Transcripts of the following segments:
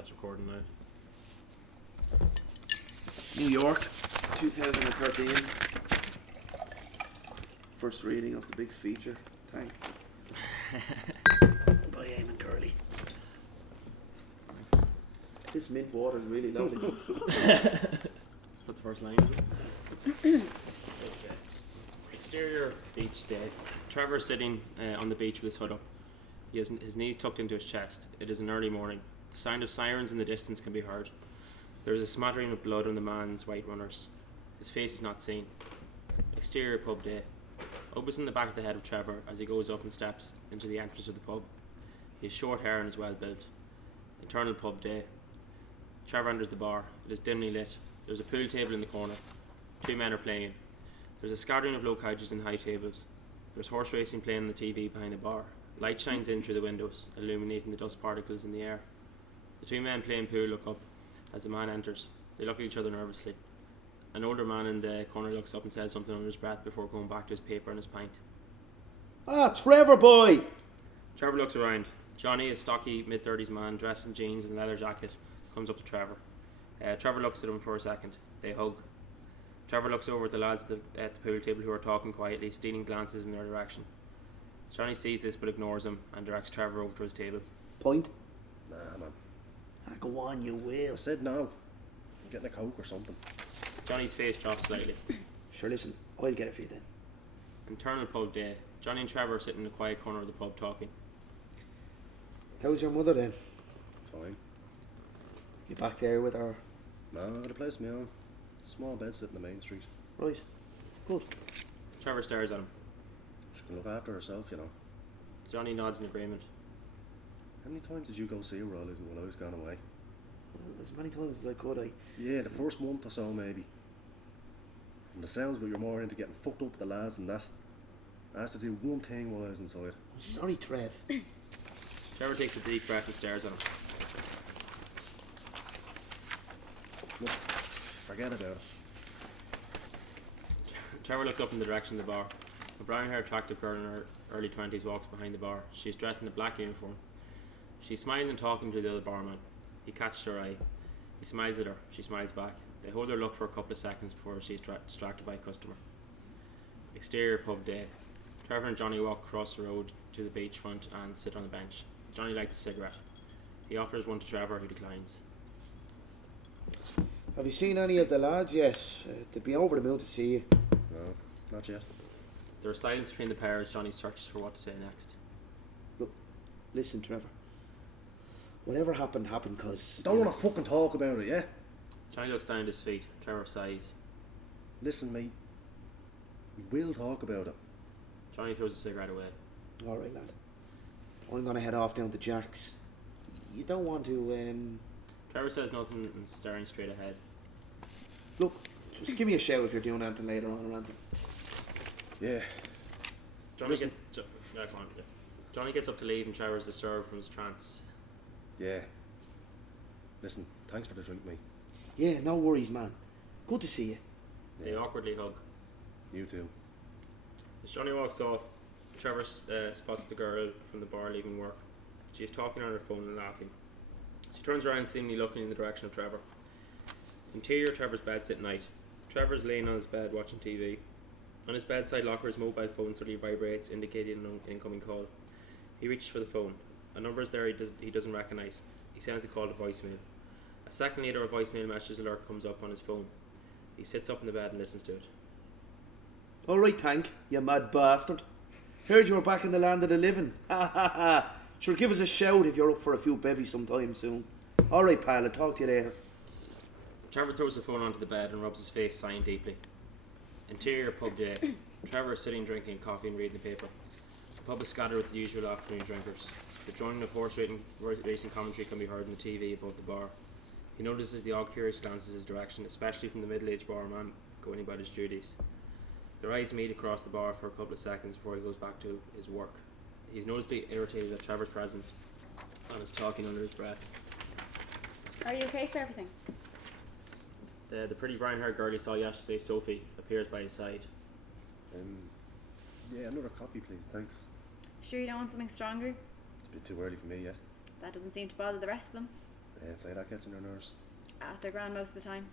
that's recording now. New York, 2013. First reading of the big feature. Tank. By Eamon Curley. This mint water is really lovely. Is that the first line? Okay. Exterior beach day. Trevor's sitting on the beach with his hood up. He has his knees tucked into his chest. It is an early morning. The sound of sirens in the distance can be heard. There is a smattering of blood on the man's white runners. His face is not seen. Exterior pub day. Up is in the back of the head of Trevor as he goes up and steps into the entrance of the pub. He has short hair and is well built. Internal pub day. Trevor enters the bar. It is dimly lit. There is a pool table in the corner. Two men are playing. There is a scattering of low couches and high tables. There is horse racing playing on the TV behind the bar. Light shines in through the windows, illuminating the dust particles in the air. The two men playing pool look up as the man enters. They look at each other nervously. An older man in the corner looks up and says something under his breath before going back to his paper and his pint. Ah, Trevor boy! Trevor looks around. Johnny, a stocky mid-30s man dressed in jeans and leather jacket, comes up to Trevor. Trevor looks at him for a second. They hug. Trevor looks over at the lads at the pool table who are talking quietly, stealing glances in their direction. Johnny sees this but ignores him and directs Trevor over to his table. Point? Nah, man. Ah, go on, you will. I said no. I'm getting a Coke or something. Johnny's face drops slightly. Sure, listen, I'll get it for you then. Internal pub day. Johnny and Trevor sit in a quiet corner of the pub talking. How's your mother then? Fine. You back there with her? No, I got a place of my own. Small bed sitting in the main street. Right. Good. Trevor stares at him. She can look after herself, you know. Johnny nods in agreement. How many times did you go see her while I was gone away? Well, as many times as I could, Yeah, the first month or so maybe. From the sounds of it, you're more into getting fucked up with the lads and that. I had to do one thing while I was inside. I'm sorry, Trev. Trevor takes a deep breath and stares at him. Look, forget about it. Trevor looks up in the direction of the bar. A brown-haired attractive girl in her early 20s walks behind the bar. She is dressed in a black uniform. She's smiling and talking to the other barman. He catches her eye. He smiles at her. She smiles back. They hold their look for a couple of seconds before she is distracted by a customer. Exterior pub day. Trevor and Johnny walk across the road to the beachfront and sit on the bench. Johnny lights a cigarette. He offers one to Trevor, who declines. Have you seen any of the lads yet? They'd be over the moon to see you. No, not yet. There is silence between the pair as Johnny searches for what to say next. Look, listen, Trevor. Whatever happened, happened because... Don't want to fucking talk about it, yeah? Johnny looks down at his feet. Trevor sighs. Listen, mate. We will talk about it. Johnny throws the cigarette away. Alright, lad. I'm going to head off down to Jack's. You don't want to, Trevor says nothing and staring straight ahead. Look, just give me a shout if you're doing anything later on or anything. Yeah. Johnny gets up to leave and Trevor is disturbed from his trance. Yeah. Listen, thanks for the drink, mate. Yeah, no worries, man. Good to see you. They awkwardly hug. You too. As Johnny walks off, Trevor spots the girl from the bar leaving work. She is talking on her phone and laughing. She turns around, seemingly looking in the direction of Trevor. Interior Trevor's bed sit night. Trevor's laying on his bed watching TV. On his bedside locker, his mobile phone suddenly vibrates, indicating an incoming call. He reaches for the phone. A number is there he doesn't recognise. He sends the call to voicemail. A second later, a voicemail message alert comes up on his phone. He sits up in the bed and listens to it. Alright, Tank, you mad bastard. Heard you were back in the land of the living. Ha ha ha. Sure, give us a shout if you're up for a few bevies sometime soon. Alright, pal, I'll talk to you later. Trevor throws the phone onto the bed and rubs his face, sighing deeply. Interior pub day. Trevor is sitting drinking coffee and reading the paper. The pub is scattered with the usual afternoon drinkers. The droning of horse racing commentary can be heard on the TV above the bar. He notices the odd curious glances his direction, especially from the middle-aged barman going about his duties. Their eyes meet across the bar for a couple of seconds before he goes back to his work. He's noticeably irritated at Trevor's presence and is talking under his breath. Are you okay for everything? The pretty brown-haired girl he saw yesterday, Sophie, appears by his side. Yeah, another coffee, please. Thanks. Sure you don't want something stronger? It's a bit too early for me yet. That doesn't seem to bother the rest of them. Yeah, I'd say that gets on your nerves. They're grand most of the time.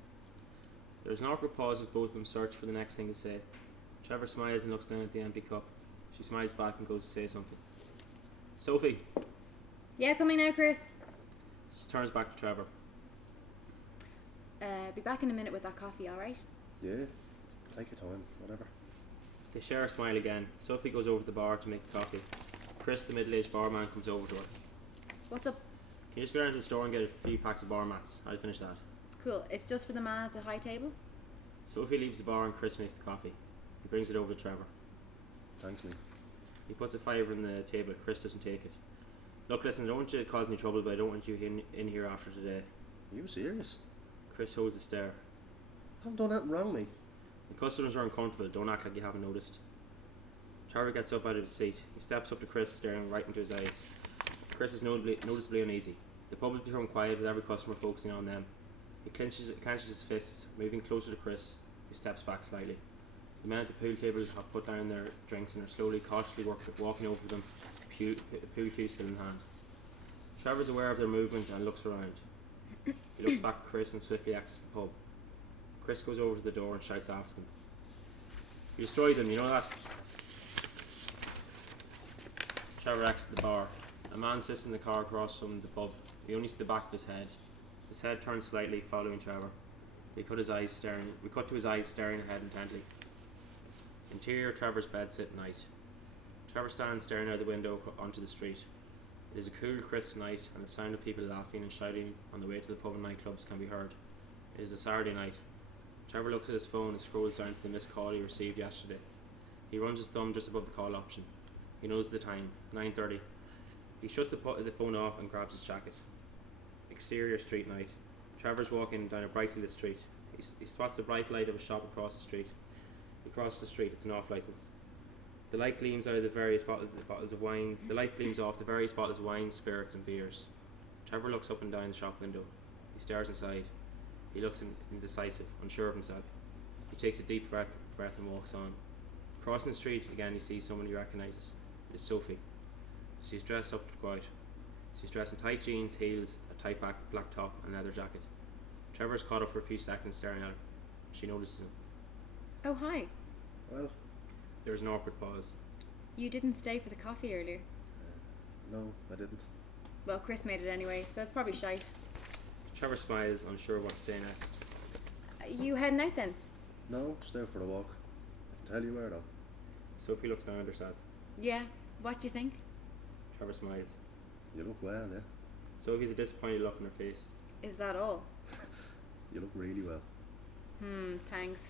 There's an awkward pause as both of them search for the next thing to say. Trevor smiles and looks down at the empty cup. She smiles back and goes to say something. Sophie. Yeah, coming now, Chris. She turns back to Trevor. Be back in a minute with that coffee, alright? Yeah, take your time, whatever. They share a smile again. Sophie goes over to the bar to make the coffee. Chris, the middle-aged barman, comes over to her. What's up? Can you just go down to the store and get a few packs of bar mats? I'll finish that. Cool. It's just for the man at the high table? Sophie leaves the bar and Chris makes the coffee. He brings it over to Trevor. Thanks, mate. He puts a fiver on the table. Chris doesn't take it. Look, listen, I don't want you to cause any trouble, but I don't want you in here after today. Are you serious? Chris holds a stare. I haven't done nothing wrong, mate. The customers are uncomfortable. Don't act like you haven't noticed. Trevor gets up out of his seat. He steps up to Chris, staring right into his eyes. Chris is noticeably uneasy. The pub has become quiet with every customer focusing on them. He clenches his fists, moving closer to Chris, who steps back slightly. The men at the pool table have put down their drinks and are slowly, cautiously walking over them, pool cue still in hand. Trevor's aware of their movement and looks around. He looks back at Chris and swiftly exits the pub. Chris goes over to the door and shouts after them. You destroyed them, you know that? Trevor exits the bar. A man sits in the car across from the pub. We only see the back of his head. His head turns slightly, following Trevor. We cut to his eyes staring ahead intently. Interior Trevor's bed sit at night. Trevor stands staring out the window onto the street. It is a cool, crisp night, and the sound of people laughing and shouting on the way to the pub and nightclubs can be heard. It is a Saturday night. Trevor looks at his phone and scrolls down to the missed call he received yesterday. He runs his thumb just above the call option. He knows the time, 9:30. He shuts the phone off and grabs his jacket. Exterior street night. Trevor's walking down a brightly lit street. He spots the bright light of a shop across the street. He crosses the street. It's an off license. The light gleams out of the various bottles of wines. The light gleams off the various bottles of wine, spirits, and beers. Trevor looks up and down the shop window. He stares inside. He looks indecisive, unsure of himself. He takes a deep breath and walks on. Crossing the street again, he sees someone he recognises. It is Sophie. She's dressed up to go out. She's dressed in tight jeans, heels, a tight black top, and leather jacket. Trevor's caught up for a few seconds staring at her. She notices him. Oh, hi. Well, There is an awkward pause. You didn't stay for the coffee earlier. no, I didn't. Well, Chris made it anyway, so it's probably shite. Trevor smiles, unsure what to say next. You heading out then? No, just out for a walk. I can tell you where though. Sophie looks down at herself. Yeah. What do you think? Trevor smiles. You look well, yeah. Sophie has a disappointed look on her face. Is that all? You look really well. Thanks.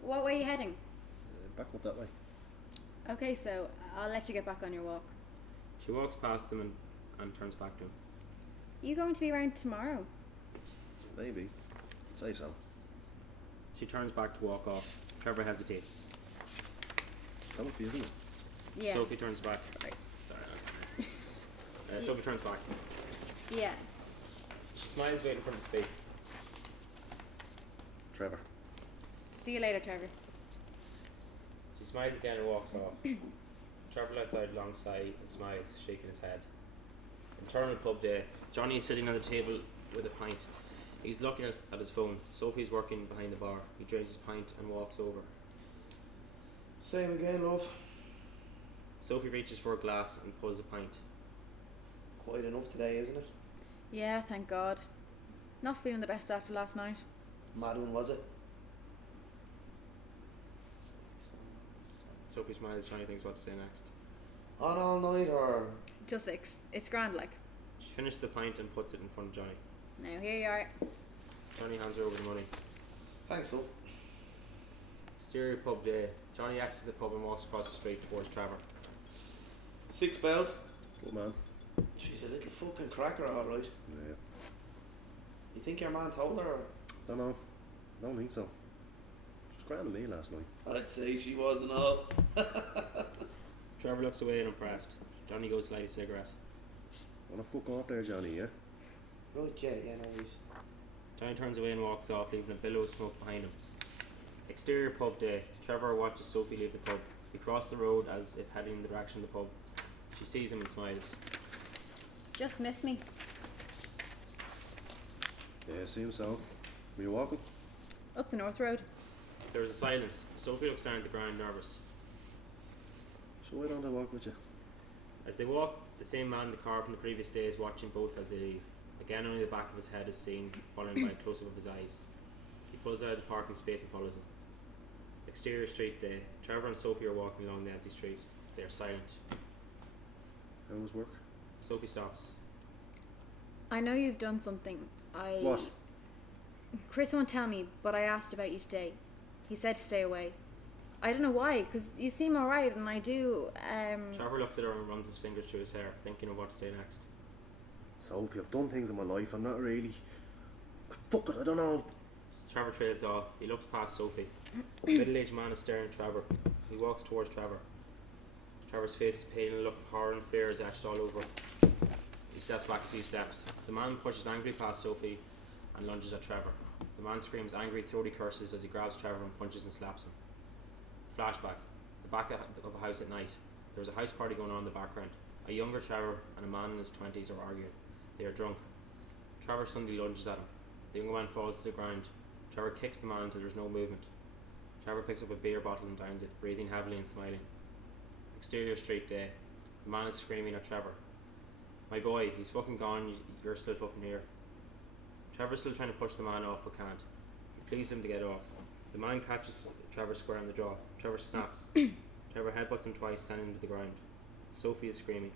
What way are you heading? Back up that way. Okay, so I'll let you get back on your walk. She walks past him and turns back to him. You going to be around tomorrow? Maybe. Say so. She turns back to walk off. Trevor hesitates. Sophie, isn't it? Yeah. Sophie turns back. Right. Sorry. Sophie turns back. Yeah. She smiles, waiting for him to speak. Trevor. See you later, Trevor. She smiles again and walks off. Trevor lets out a long sigh and smiles, shaking his head. Internal pub day. Johnny is sitting on the table with a pint. He's looking at his phone. Sophie's working behind the bar. He drains his pint and walks over. Same again, love. Sophie reaches for a glass and pulls a pint. Quite enough today, isn't it? Yeah, thank God. Not feeling the best after last night. Mad one, was it? Sophie smiles. Johnny thinks what to say next. On all night or? Till 6. It's grand, like. She finishes the pint and puts it in front of Johnny. Now, here you are. Johnny hands her over the money. Thanks, love. Exterior pub day. Johnny exits the pub and walks across the street towards Trevor. 6 bells. Good man. She's a little fucking cracker, alright. Yeah. You think your man told her? Or? Don't know. Don't think so. She was grand to me last night. I'd say she wasn't all. Trevor looks away unimpressed. Johnny goes to light a cigarette. Wanna fuck off there, Johnny, yeah? Right, yeah, no worries. Johnny turns away and walks off, leaving a billow of smoke behind him. Exterior pub day. Trevor watches Sophie leave the pub. He crosses the road as if heading in the direction of the pub. She sees him and smiles. Just miss me. Yeah, seems so. Were you walking? Up the North Road. There is a silence. Sophie looks down at the ground, nervous. So why don't I walk with you? As they walk, the same man in the car from the previous day is watching both as they leave. Again, only the back of his head is seen, followed by a close-up of his eyes. He pulls out of the parking space and follows him. Exterior street day. Trevor and Sophie are walking along the empty street. They are silent. How was work? Sophie stops. I know you've done something. What? Chris won't tell me, but I asked about you today. He said to stay away. I don't know why, because you seem alright, and I do, Trevor looks at her and runs his fingers through his hair, thinking of what to say next. Sophie, I've done things in my life. I'm not really. Fuck it, I don't know. Trevor trails off. He looks past Sophie. A middle-aged man is staring at Trevor. He walks towards Trevor. Trevor's face is pale and a look of horror and fear is etched all over. He steps back a few steps. The man pushes angrily past Sophie and lunges at Trevor. The man screams angry, throaty curses as he grabs Trevor and punches and slaps him. Flashback. The back of a house at night. There is a house party going on in the background. A younger Trevor and a man in his 20s are arguing. They are drunk. Trevor suddenly lunges at him. The younger man falls to the ground. Trevor kicks the man until there is no movement. Trevor picks up a beer bottle and downs it, breathing heavily and smiling. Exterior street day. The man is screaming at Trevor. My boy, he's fucking gone, you're still fucking here. Trevor's still trying to push the man off but can't. He pleads him to get off. The man catches Trevor square on the jaw. Trevor snaps. Trevor headbutts him twice, sending him to the ground. Sophie is screaming.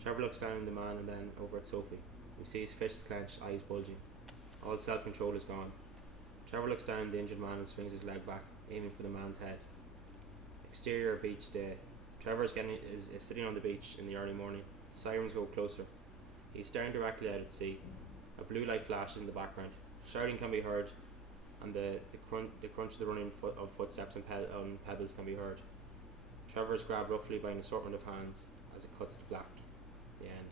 Trevor looks down at the man and then over at Sophie. We see his fists clenched, eyes bulging. All self-control is gone. Trevor looks down at the injured man and swings his leg back, aiming for the man's head. Exterior beach day. Trevor is sitting on the beach in the early morning. The sirens go closer. He's staring directly out at sea. A blue light flashes in the background. Shouting can be heard, and the crunch of the running of footsteps on pebbles can be heard. Trevor is grabbed roughly by an assortment of hands as it cuts to black. The end.